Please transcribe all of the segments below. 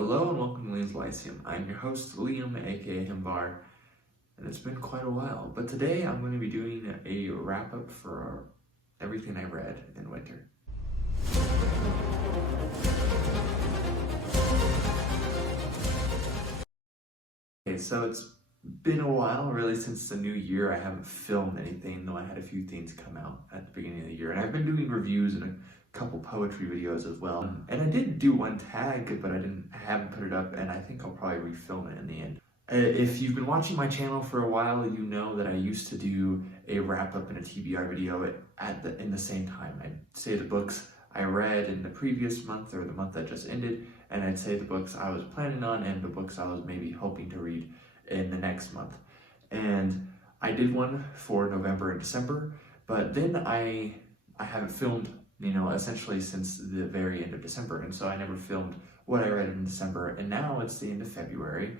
Hello and welcome to Liam's Lyceum. I'm your host, Liam, aka Himbar, and it's been quite a while. But today I'm going to be doing a wrap-up for everything I read in winter. Okay, so it's been a while, really, since the new year. I haven't filmed anything, though I had a few things come out at the beginning of the year. And I've been doing reviews and a couple poetry videos as well. And I did do one tag, but I haven't put it up, and I think I'll probably refilm it in the end. If you've been watching my channel for a while, you know that I used to do a wrap-up and a TBR video in the same time. I'd say the books I read in the previous month or the month that just ended, and I'd say the books I was planning on and the books I was maybe hoping to read in the next month. And I did one for November and December, but then I haven't filmed, essentially since the very end of December, and so I never filmed what I read in December, and now it's the end of February.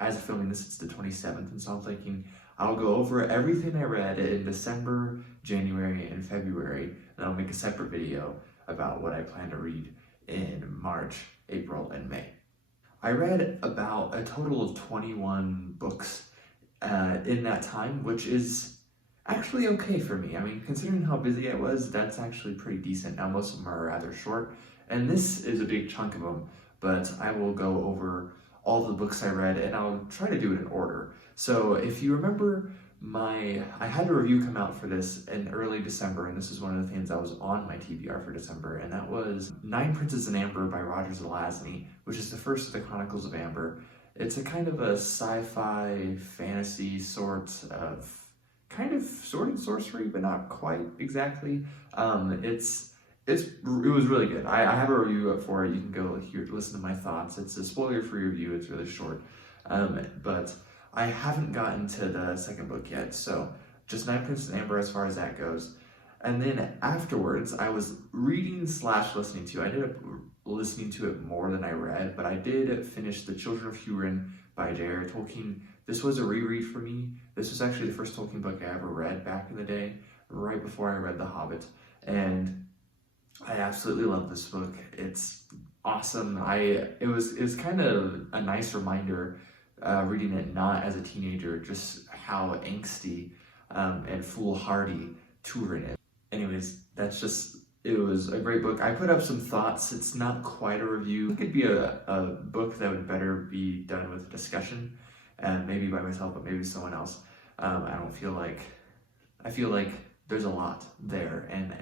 As of filming this, it's the 27th, and so I'm thinking I'll go over everything I read in December, January, and February, and I'll make a separate video about what I plan to read in March, April, and May. I read about a total of 21 books in that time, which is actually okay for me. I mean, considering how busy I was, that's actually pretty decent. Now, most of them are rather short, and this is a big chunk of them, but I will go over all the books I read, and I'll try to do it in order. So if you remember, I had a review come out for this in early December, and this is one of the things that was on my TBR for December, and that was Nine Princes in Amber by Roger Zelazny, which is the first of the Chronicles of Amber. It's a kind of a sci-fi fantasy sort of sword and sorcery, but not quite exactly. It was really good. I have a review up for it. You can go here to listen to my thoughts. It's a spoiler-free review. It's really short, but I haven't gotten to the second book yet, so just Nine Princes in Amber as far as that goes. And then afterwards, I was reading / listening to. I ended up listening to it more than I read, but I did finish The Children of Hurin by J.R.R. Tolkien. This was a reread for me. This was actually the first Tolkien book I ever read back in the day, right before I read The Hobbit, and I absolutely love this book. It's awesome. It was kind of a nice reminder, reading it not as a teenager, just how angsty and foolhardy Turin is. Anyways, it was a great book. I put up some thoughts. It's not quite a review. It could be a book that would better be done with a discussion, and maybe by myself, but maybe someone else. I feel like there's a lot there, and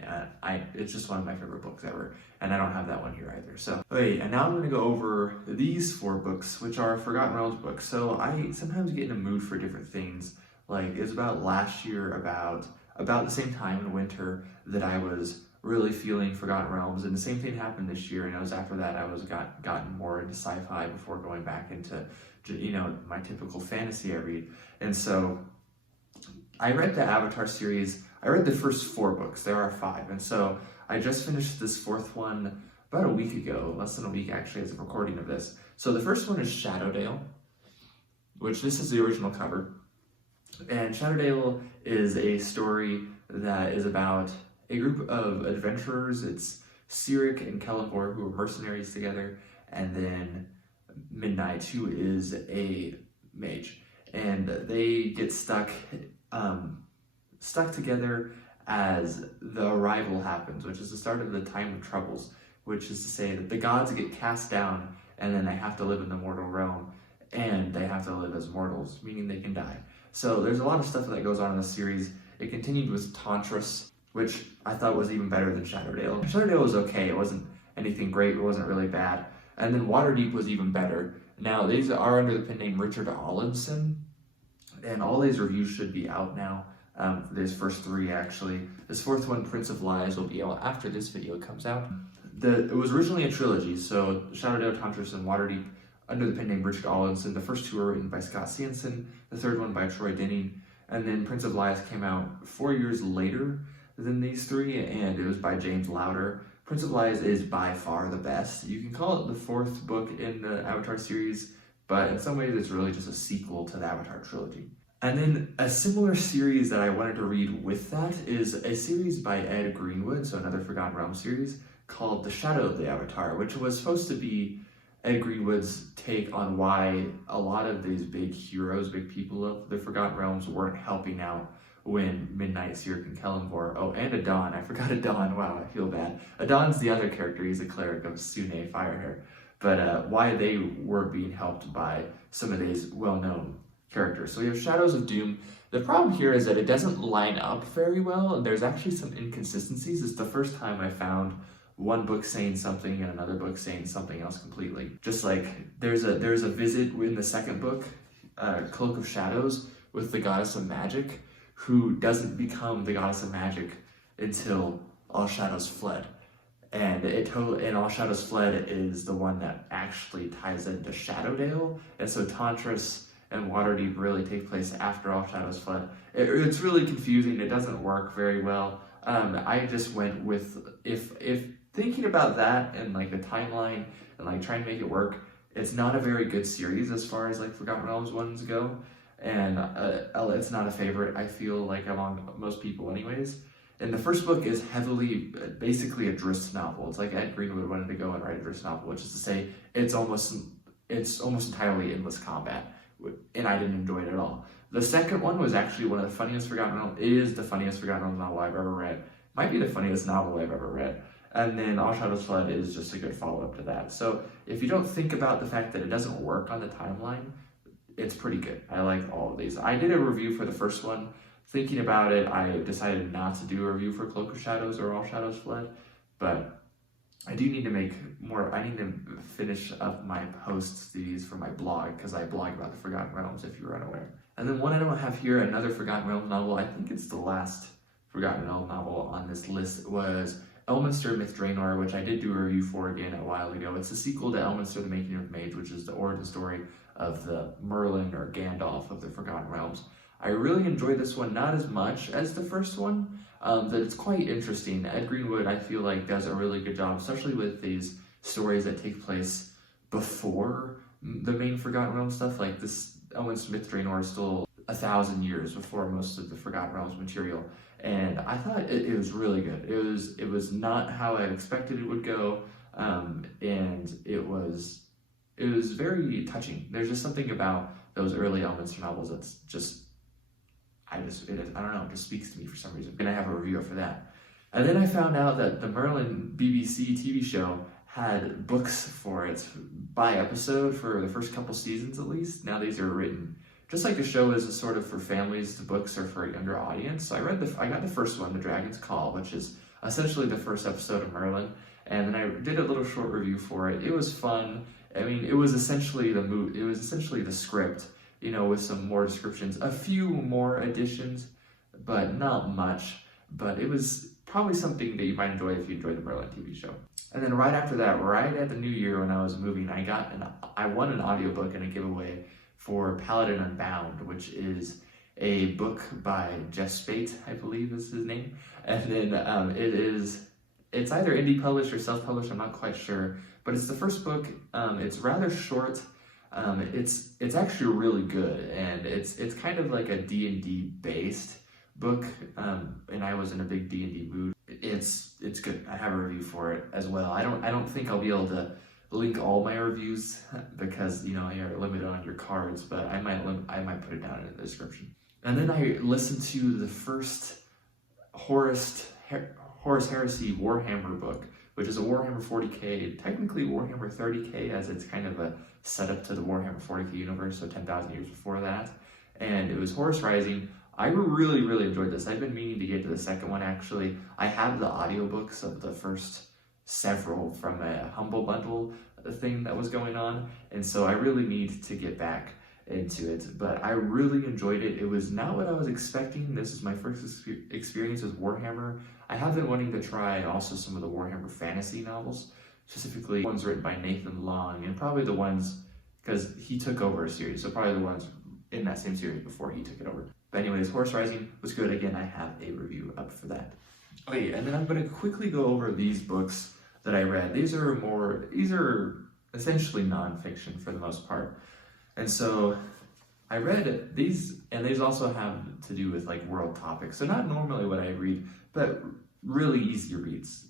it's just one of my favorite books ever, and I don't have that one here either. So, okay, and now I'm going to go over these 4 books, which are Forgotten Realms books. So I sometimes get in a mood for different things. Like, it's about last year, about the same time in winter, that I was really feeling Forgotten Realms, and the same thing happened this year, and it was after that I was gotten more into sci-fi before going back into, my typical fantasy I read. And so I read the Avatar series. I read the first 4 books. There are 5, and so I just finished this 4th one about a week ago, less than a week actually as a recording of this. So the first one is Shadowdale, which this is the original cover, and Shadowdale is a story that is about a group of adventurers. It's Cyric and Celeborn, who are mercenaries together, and then Midnight, who is a mage, and they get stuck together as the arrival happens, which is the start of the time of troubles, which is to say that the gods get cast down, and then they have to live in the mortal realm, and they have to live as mortals, meaning they can die. So there's a lot of stuff that goes on in the series. It continued with Tantras, which I thought was even better than Shadowdale. Shadowdale was okay. It wasn't anything great. It wasn't really bad. And then Waterdeep was even better. Now, these are under the pen name Richard Ollinson, and all these reviews should be out now. There's first 3 actually. This 4th one, Prince of Lies, will be out after this video comes out. It was originally a trilogy, so Shadowdale, Tantras, and Waterdeep, under the pen name Richard Ollinson. The first 2 were written by Scott Sanson, the 3rd one by Troy Denning, and then Prince of Lies came out 4 years later than these 3, and it was by James Lowder. Prince of Lies is by far the best. You can call it the 4th book in the Avatar series, but in some ways it's really just a sequel to the Avatar trilogy. And then a similar series that I wanted to read with that is a series by Ed Greenwood, so another Forgotten Realms series, called The Shadow of the Avatar, which was supposed to be Ed Greenwood's take on why a lot of these big heroes, big people of the Forgotten Realms weren't helping out when Midnight, Cirque, and Kellamvor, oh, and Adon, I forgot Adon, wow, I feel bad. Adon's the other character, he's a cleric of Sune Firehair, but why they were being helped by some of these well-known characters. So we have Shadows of Doom. The problem here is that it doesn't line up very well, and there's actually some inconsistencies. It's the first time I found one book saying something and another book saying something else completely. Just like there's a visit in the second book, Cloak of Shadows, with the Goddess of Magic, who doesn't become the Goddess of Magic until All Shadows Fled. And All Shadows Fled is the one that actually ties into Shadowdale, and so Tantris and Waterdeep really take place after All Shadows Fled. It's really confusing, it doesn't work very well. I just went with, if thinking about that and like the timeline and like trying to make it work, it's not a very good series as far as like Forgotten Realms ones go, and it's not a favorite, I feel like, among most people anyways. And the first book is heavily, basically a Drizzt novel. It's like Ed Greenwood wanted to go and write a Drizzt novel, which is to say it's almost entirely endless combat, and I didn't enjoy it at all. The second one was actually one of the funniest Forgotten Realms, is the funniest Forgotten Realms novel I've ever read. Might be the funniest novel I've ever read. And then All Shadows Fled is just a good follow-up to that. So if you don't think about the fact that it doesn't work on the timeline, it's pretty good. I like all of these. I did a review for the first one. Thinking about it, I decided not to do a review for Cloak of Shadows or All Shadows Fled, but I do need to make more. I need to finish up my posts these for my blog, because I blog about the Forgotten Realms, if you're unaware. And then one I don't have here, another Forgotten Realms novel, I think it's the last Forgotten Realms novel on this list, was Elminster Myth Draenor, which I did do a review for again a while ago. It's a sequel to Elminster the Making of Mage, which is the origin story of the Merlin or Gandalf of the Forgotten Realms. I really enjoyed this one, not as much as the first one, but it's quite interesting. Ed Greenwood, I feel like, does a really good job, especially with these stories that take place before the main Forgotten Realms stuff. Like this Elminster Myth Draenor is still 1,000 years before most of the Forgotten Realms material, and I thought it was really good. It was not how I expected it would go, and it was very touching. There's just something about those early Elminster novels that's just, I don't know, it just speaks to me for some reason. I'm gonna have a review for that. And then I found out that the Merlin BBC TV show had books for it by episode for the first couple seasons at least. Now these are written just like the show is sort of for families, the books are for a younger audience. So I got the first one, The Dragon's Call, which is essentially the first episode of Merlin, and then I did a little short review for it. It was fun. I mean, it was essentially the script, you know, with some more descriptions, a few more additions, but not much. But it was probably something that you might enjoy if you enjoyed the Merlin TV show. And then right after that, right at the new year when I was moving, I won an audiobook and a giveaway for Paladin Unbound, which is a book by Jeff Spate, I believe is his name. And then it's either indie published or self-published, I'm not quite sure, but it's the first book. It's rather short. It's actually really good, and it's kind of like a D&D based book, and I was in a big D&D mood. It's good. I have a review for it as well. I don't think I'll be able to link all my reviews because, you know, you're limited on your cards, but I might put it down in the description. And then I listened to the first Horus Heresy Warhammer book, which is a Warhammer 40k, technically Warhammer 30k, as it's kind of a setup to the Warhammer 40k universe, so 10,000 years before that. And it was Horus Rising. I really, really enjoyed this. I've been meaning to get to the second one, actually. I have the audiobooks of the first several from a Humble Bundle thing that was going on, and so I really need to get back into it. But I really enjoyed it. It was not what I was expecting. This is my first experience with Warhammer. I have been wanting to try also some of the Warhammer fantasy novels, specifically ones written by Nathan Long, and probably the ones, because he took over a series, so probably the ones in that same series before he took it over. But anyways, Horus Rising was good. Again, I have a review up for that. Okay, and then I'm going to quickly go over these books that I read. These are essentially non-fiction for the most part. And so I read these, and these also have to do with like world topics. So not normally what I read, but really easy reads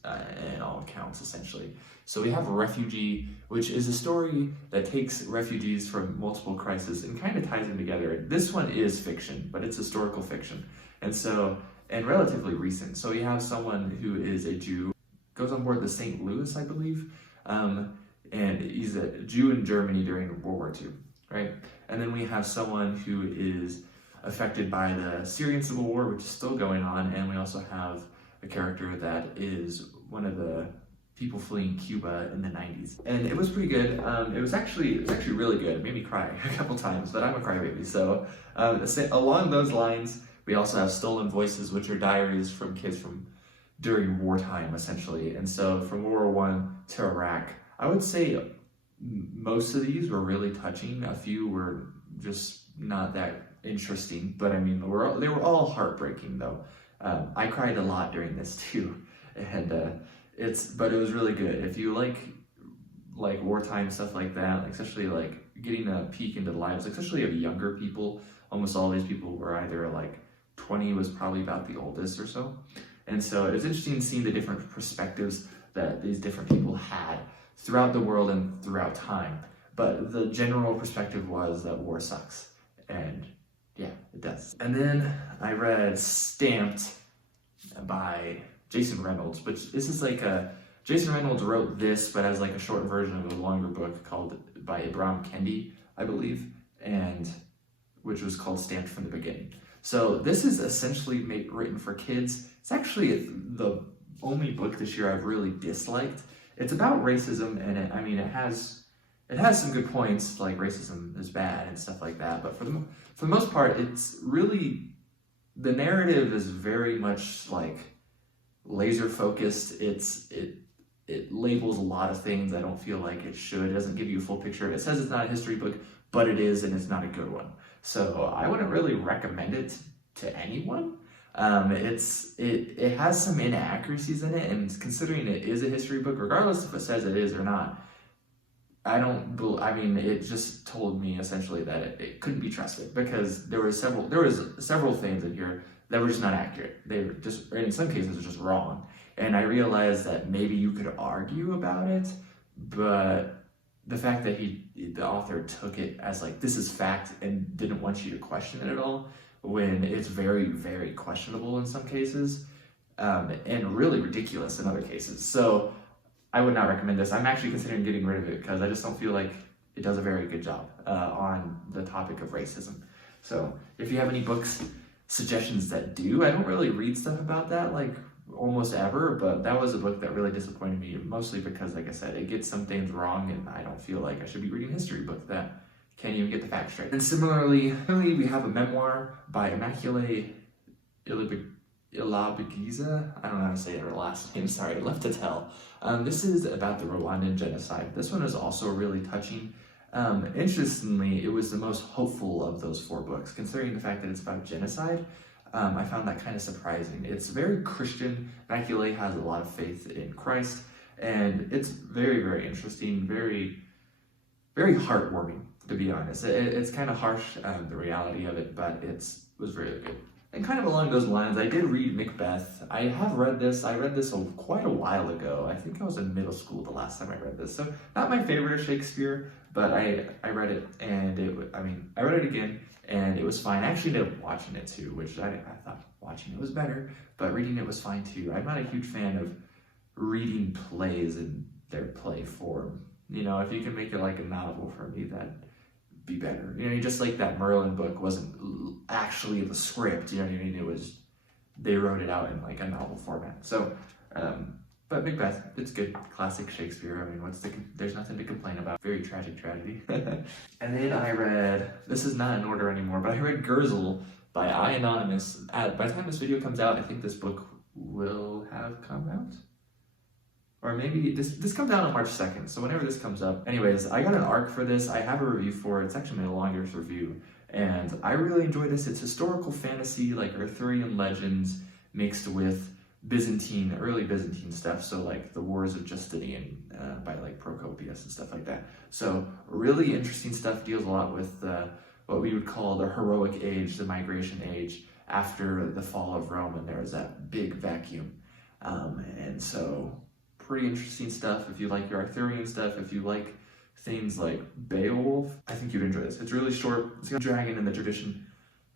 in all accounts, essentially. So we have Refugee, which is a story that takes refugees from multiple crises and kind of ties them together. This one is fiction, but it's historical fiction. And relatively recent. So you have someone who is a Jew, goes on board the St. Louis, I believe, and he's a Jew in Germany during World War II, right? And then we have someone who is affected by the Syrian Civil War, which is still going on, and we also have a character that is one of the people fleeing Cuba in the 90s. And it was pretty good. It was actually really good. It made me cry a couple times, but I'm a crybaby. So along those lines, we also have Stolen Voices, which are diaries from kids from during wartime, essentially. And so from World War I to Iraq, I would say most of these were really touching. A few were just not that interesting, but I mean, they were all heartbreaking though. I cried a lot during this too, and but it was really good. If you like wartime stuff like that, especially like getting a peek into the lives, especially of younger people. Almost all these people were either like 20 was probably about the oldest or so. And so it was interesting seeing the different perspectives that these different people had throughout the world and throughout time. But the general perspective was that war sucks. And yeah, it does. And then I read Stamped by Jason Reynolds, which this is Jason Reynolds wrote this, but as like a short version of a longer book called by Ibram Kendi, I believe, and which was called Stamped from the Beginning. So this is essentially written for kids. It's actually the only book this year I've really disliked. It's about racism, and it has some good points, like racism is bad and stuff like that. But for the most part, it's really, the narrative is very much like laser focused. It labels a lot of things I don't feel like it should. It doesn't give you a full picture. It says it's not a history book, but it is, and it's not a good one. So I wouldn't really recommend it to anyone. It has some inaccuracies in it, and considering it is a history book, regardless if it says it is or not, it just told me essentially that it couldn't be trusted, because there was several things in here that were just not accurate. They were just, in some cases, just wrong. And I realized that maybe you could argue about it, but the fact that the author took it as like, this is fact, and didn't want you to question it at all, when it's very, very questionable in some cases, and really ridiculous in other cases. So I would not recommend this. I'm actually considering getting rid of it because I just don't feel like it does a very good job on the topic of racism. So if you have any books, suggestions that do, I don't really read stuff about that like almost ever, but that was a book that really disappointed me, mostly because, like I said, it gets some things wrong, and I don't feel like I should be reading a history book that can't even get the facts straight. And similarly, we have a memoir by Immaculée Ilabagiza. I don't know how to say her last name, sorry, left to tell. This is about the Rwandan genocide. This one is also really touching. Interestingly, it was the most hopeful of those 4 books, considering the fact that it's about genocide. I found that kind of surprising. It's very Christian. Immaculée has a lot of faith in Christ, and it's very, very interesting, very, very heartwarming, to be honest. It's kind of harsh, the reality of it, but it was really good. And kind of along those lines, I did read Macbeth. I have read this. I read this quite a while ago. I think I was in middle school the last time I read this. So not my favorite Shakespeare, but I read it, and I read it again, and it was fine. I actually ended up watching it too, which I thought watching it was better, but reading it was fine too. I'm not a huge fan of reading plays in their play form. You know, if you can make it like a novel for me, that'd be better. You know, just like that Merlin book wasn't actually the script, you know what I mean? They wrote it out in like a novel format. So, but Macbeth, it's good, classic Shakespeare. I mean, there's nothing to complain about. Very tragic tragedy. And then I read, this is not in order anymore, but I read Gurzel by I Anonymous. By the time this video comes out, I think this book will have come out. Or maybe this comes out on March 2nd, so whenever this comes up. Anyways, I got an ARC for this. I have a review for it. It's actually my longest review, and I really enjoy this. It's historical fantasy, like Arthurian legends mixed with early Byzantine stuff, so like the Wars of Justinian by like Procopius and stuff like that. So really interesting stuff, deals a lot with what we would call the heroic age, the migration age, after the fall of Rome, and there was that big vacuum. And so pretty interesting stuff. If you like your Arthurian stuff, if you like things like Beowulf, I think you'd enjoy this. It's really short. It's got a dragon in the tradition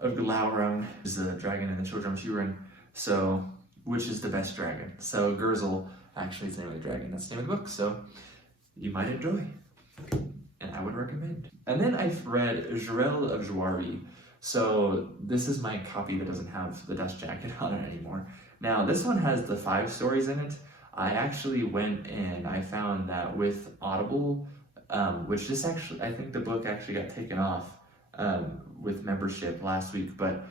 of Glaurung, is the dragon in the Children of Huron. So, which is the best dragon? So Gurzel actually is the name of the dragon. That's the name of the book. So you might enjoy, and I would recommend. And then I've read Jurel of Jouarre. So this is my copy that doesn't have the dust jacket on it anymore. Now this one has the 5 stories in it. I actually went and I found that with Audible, which this actually, I think the book actually got taken off with membership last week, but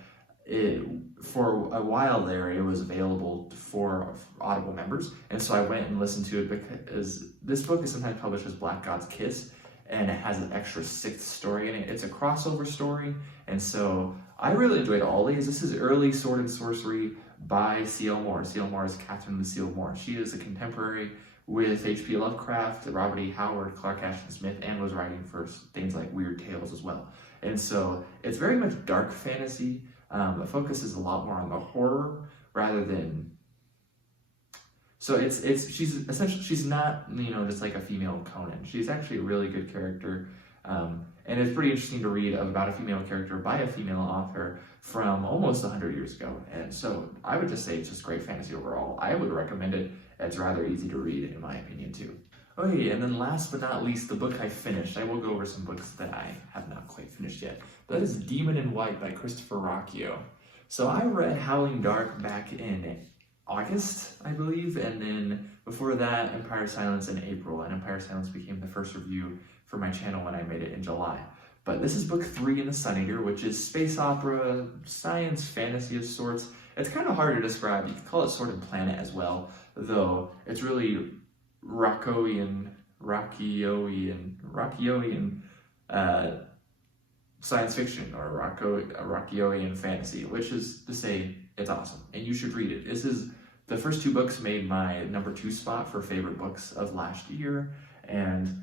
for a while there, it was available for Audible members. And so I went and listened to it because this book is sometimes published as Black God's Kiss, and it has an extra 6th story in it. It's a crossover story, and so I really enjoyed all these. This is early sword and sorcery by C.L. Moore. C.L. Moore is Catherine Lucille Moore. She is a contemporary with H.P. Lovecraft, Robert E. Howard, Clark Ashton Smith, and was writing for things like Weird Tales as well. And so it's very much dark fantasy. The focus is a lot more on the horror rather than. So she's essentially, she's not, you know, just like a female Conan. She's actually a really good character. And it's pretty interesting to read about a female character by a female author from almost 100 years ago. And so I would just say it's just great fantasy overall. I would recommend it. It's rather easy to read, in my opinion, too. Okay, and then last but not least, the book I finished. I will go over some books that I have not quite finished yet. That is Demon in White by Christopher Rocchio. So I read Howling Dark back in August, I believe, and then before that, Empire Silence in April, and Empire Silence became the first review for my channel when I made it in July. But this is book 3 in the Sun Eater, which is space opera, science fantasy of sorts. It's kind of hard to describe. You could call it Sword & Planet as well, though it's really Rocchioian science fiction, or Rocchioian fantasy, which is to say it's awesome, and you should read it. The first 2 books made my number 2 spot for favorite books of last year, and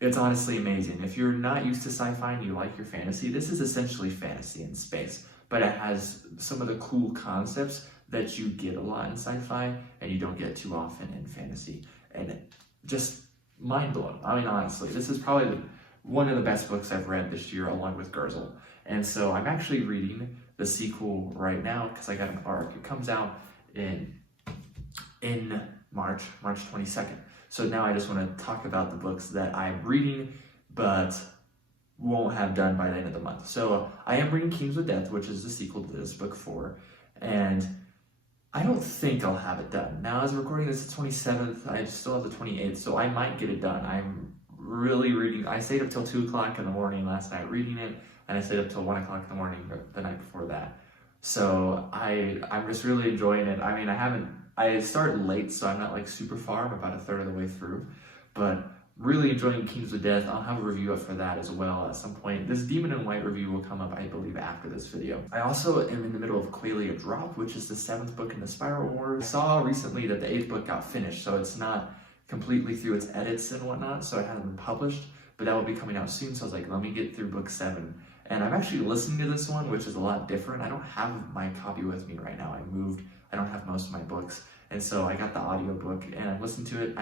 it's honestly amazing. If you're not used to sci-fi and you like your fantasy, this is essentially fantasy in space, but it has some of the cool concepts that you get a lot in sci-fi and you don't get too often in fantasy, and just mind-blowing. I mean, honestly, this is probably one of the best books I've read this year, along with Gurzel. And so I'm actually reading the sequel right now because I got an arc. It comes out in March 22nd. So now I just want to talk about the books that I'm reading, but won't have done by the end of the month. So I am reading Kings of Death, which is the sequel to this, book 4, and I don't think I'll have it done. Now, as I'm recording this, the 27th, I still have the 28th, so I might get it done. I'm really reading. I stayed up till 2 o'clock in the morning last night reading it, and I stayed up till 1 o'clock in the morning the night before that. So I'm just really enjoying it. I mean, I started late, so I'm not like super far. I'm about a third of the way through, but really enjoying Kings of Death. I'll have a review up for that as well at some point. This Demon in White review will come up, I believe, after this video. I also am in the middle of Clelia Drop, which is the 7th book in the Spiral Wars. I saw recently that the 8th book got finished, so it's not completely through its edits and whatnot, so it hasn't been published, but that will be coming out soon. So I was like, let me get through book 7. And I'm actually listening to this one, which is a lot different. I don't have my copy with me right now. I moved. I don't have most of my books. And so I got the audiobook and I'm listening to it.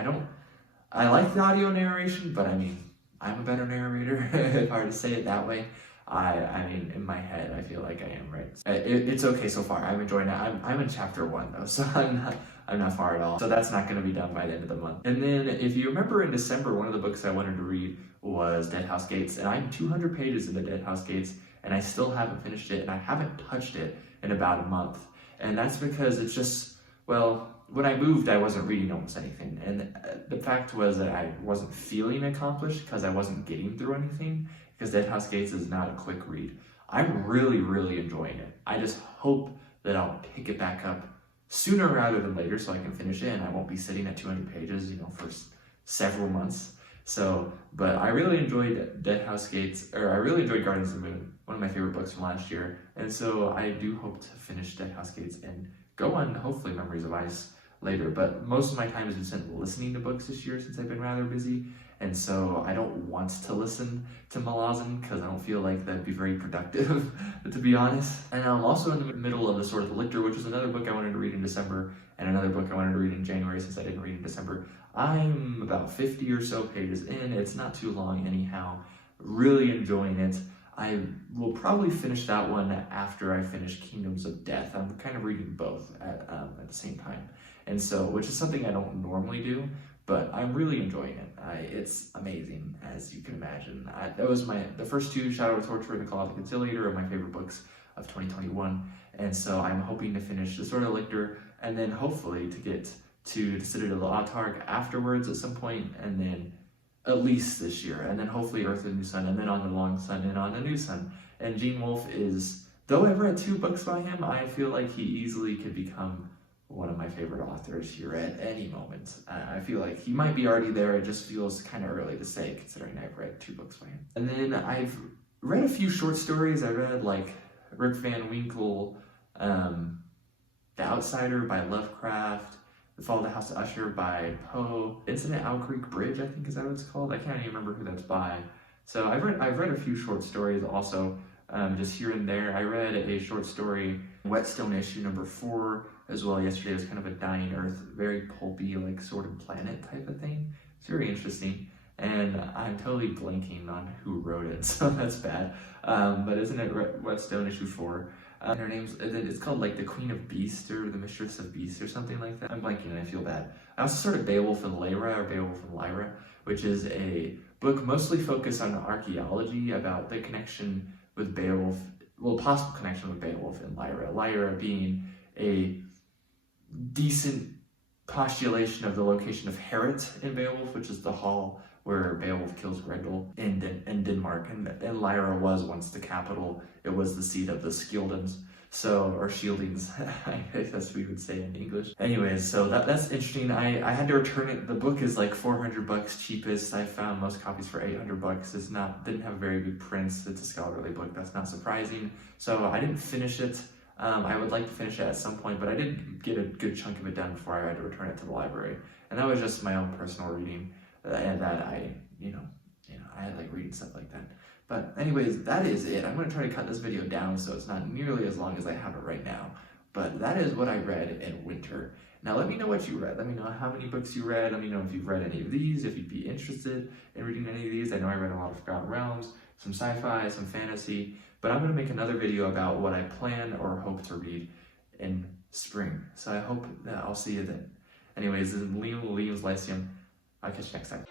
I like the audio narration, but I mean, I'm a better narrator, if I were to say it that way. I mean, in my head, I feel like I am, right? It's okay so far. I'm enjoying it. I'm in chapter 1 though, so I'm not far at all. So that's not going to be done by the end of the month. And then, if you remember, in December, one of the books I wanted to read was Dead House Gates, and I'm 200 pages into Dead House Gates, and I still haven't finished it, and I haven't touched it in about a month. And that's because it's just, well, when I moved, I wasn't reading almost anything. And the fact was that I wasn't feeling accomplished because I wasn't getting through anything, because Dead House Gates is not a quick read. I'm really, really enjoying it. I just hope that I'll pick it back up sooner rather than later so I can finish it and I won't be sitting at 200 pages, for several months. So, but I really enjoyed Dead House Gates, or I really enjoyed Gardens of the Moon, one of my favorite books from last year. And so I do hope to finish Dead House Gates and go on, hopefully, Memories of Ice later. But most of my time has been spent listening to books this year since I've been rather busy. And so I don't want to listen to Malazan because I don't feel like that'd be very productive, to be honest. And I'm also in the middle of The Sword of the Lictor, which is another book I wanted to read in December, and another book I wanted to read in January since I didn't read in December. I'm about 50 or so pages in. It's not too long anyhow. Really enjoying it. I will probably finish that one after I finish Kingdoms of Death. I'm kind of reading both at the same time. And so, which is something I don't normally do, but I'm really enjoying it. It's amazing, as you can imagine. That was the first two, Shadow of Torture and The Call of the Conciliator, are my favorite books of 2021. And so I'm hoping to finish The Sword of the Lictor, and then hopefully to get to the Citadel of Autarch afterwards at some point, and then at least this year, and then hopefully Earth and New Sun, and then On the Long Sun, and On the New Sun. And Gene Wolfe is, though I've read 2 books by him, I feel like he easily could become one of my favorite authors here at any moment. I feel like he might be already there. It just feels kind of early to say, considering I've read 2 books by him. And then I've read a few short stories. I read like Rip Van Winkle, The Outsider by Lovecraft, The Fall of the House of Usher by Poe, Incident at Owl Creek Bridge, I think is that what it's called. I can't even remember who that's by. So I've read a few short stories also, just here and there. I read a short story, Whetstone issue number 4, as well yesterday. It was kind of a dying earth, very pulpy, like Sorted Planet type of thing. It's very interesting. And I'm totally blanking on who wrote it, so that's bad. But isn't it Whetstone issue 4? Her name's, it's called like The Queen of Beast or The Mistress of Beast or something like that. I'm blanking and I feel bad. I also started Beowulf and Lora, or Beowulf and Lyra, which is a book mostly focused on archaeology about the connection with Beowulf, well, possible connection with Beowulf and Lyra. Lyra being a decent postulation of the location of Herat in Beowulf, which is the hall where Beowulf kills Grendel in Denmark, and Lyra was once the capital. It was the seat of the Skildings, or Shieldings, I guess we would say in English. Anyways, so that's interesting. I had to return it. The book is like $400 cheapest. I found most copies for $800. Didn't have very good prints. It's a scholarly book. That's not surprising. So I didn't finish it. I would like to finish it at some point, but I did get a good chunk of it done before I had to return it to the library. And that was just my own personal reading, and that I like reading stuff like that. But anyways, that is it. I'm going to try to cut this video down so it's not nearly as long as I have it right now. But that is what I read in winter. Now let me know what you read. Let me know how many books you read. Let me know if you've read any of these, if you'd be interested in reading any of these. I know I read a lot of Forgotten Realms, some sci-fi, some fantasy, but I'm going to make another video about what I plan or hope to read in spring. So I hope that I'll see you then. Anyways, this is Liam Lyceum. I'll catch you next time.